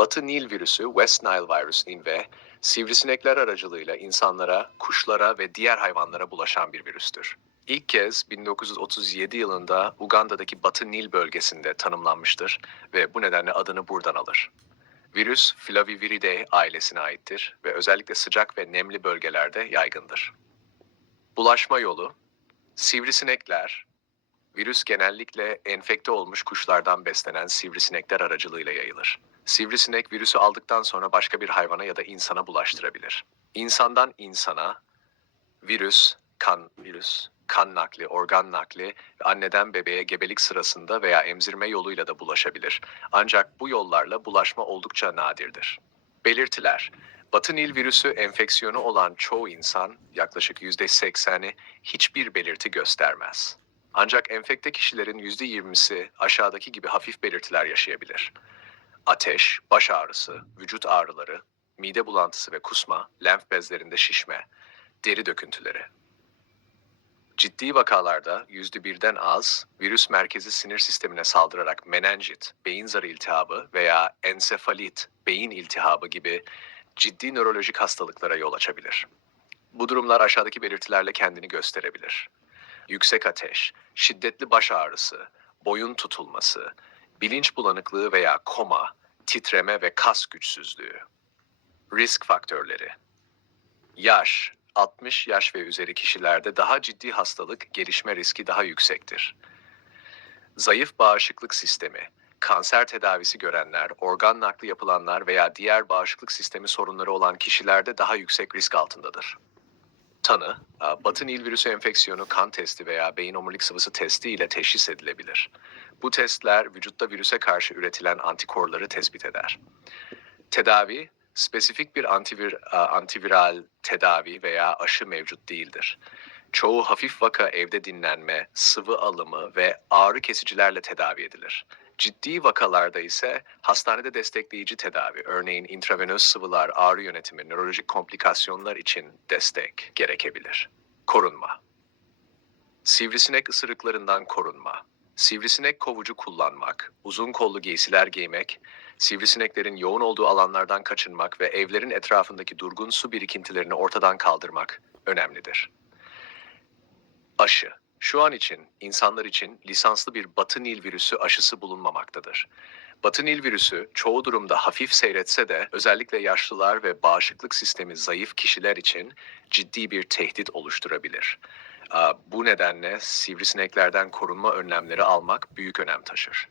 Batı Nil virüsü, West Nile virüsünün ve sivrisinekler aracılığıyla insanlara, kuşlara ve diğer hayvanlara bulaşan bir virüstür. İlk kez 1937 yılında Uganda'daki Batı Nil bölgesinde tanımlanmıştır ve bu nedenle adını buradan alır. Virüs Flaviviridae ailesine aittir ve özellikle sıcak ve nemli bölgelerde yaygındır. Bulaşma yolu Sivrisinekler Virüs genellikle enfekte olmuş kuşlardan beslenen sivrisinekler aracılığıyla yayılır. Sivrisinek virüsü aldıktan sonra başka bir hayvana ya da insana bulaştırabilir. İnsandan insana virüs, kan virüs, kan nakli, organ nakli ve anneden bebeğe gebelik sırasında veya emzirme yoluyla da bulaşabilir. Ancak bu yollarla bulaşma oldukça nadirdir. Belirtiler Batı Nil virüsü enfeksiyonu olan çoğu insan, yaklaşık %80'i hiçbir belirti göstermez. Ancak enfekte kişilerin %20'si aşağıdaki gibi hafif belirtiler yaşayabilir. Ateş, baş ağrısı, vücut ağrıları, mide bulantısı ve kusma, lenf bezlerinde şişme, deri döküntüleri. Ciddi vakalarda yüzde birden az virüs merkezi sinir sistemine saldırarak menenjit, beyin zarı iltihabı veya ensefalit, beyin iltihabı gibi ciddi nörolojik hastalıklara yol açabilir. Bu durumlar aşağıdaki belirtilerle kendini gösterebilir. Yüksek ateş, şiddetli baş ağrısı, boyun tutulması, bilinç bulanıklığı veya koma, titreme ve kas güçsüzlüğü. Risk faktörleri. Yaş, 60 yaş ve üzeri kişilerde daha ciddi hastalık gelişme riski daha yüksektir. Zayıf bağışıklık sistemi, kanser tedavisi görenler, organ nakli yapılanlar veya diğer bağışıklık sistemi sorunları olan kişilerde daha yüksek risk altındadır. Tanı, Batı Nil virüsü enfeksiyonu kan testi veya beyin omurilik sıvısı testi ile teşhis edilebilir. Bu testler vücutta virüse karşı üretilen antikorları tespit eder. Tedavi, spesifik bir antivir, antiviral tedavi veya aşı mevcut değildir. Çoğu hafif vaka evde dinlenme, sıvı alımı ve ağrı kesicilerle tedavi edilir. Ciddi vakalarda ise hastanede destekleyici tedavi, örneğin intravenöz sıvılar, ağrı yönetimi, nörolojik komplikasyonlar için destek gerekebilir. Korunma Sivrisinek ısırıklarından korunma. Sivrisinek kovucu kullanmak, uzun kollu giysiler giymek, sivrisineklerin yoğun olduğu alanlardan kaçınmak ve evlerin etrafındaki durgun su birikintilerini ortadan kaldırmak önemlidir. Aşı. Şu an için insanlar için lisanslı bir Batı Nil virüsü aşısı bulunmamaktadır. Batı Nil virüsü çoğu durumda hafif seyretse de özellikle yaşlılar ve bağışıklık sistemi zayıf kişiler için ciddi bir tehdit oluşturabilir. Bu nedenle sivrisineklerden korunma önlemleri almak büyük önem taşır.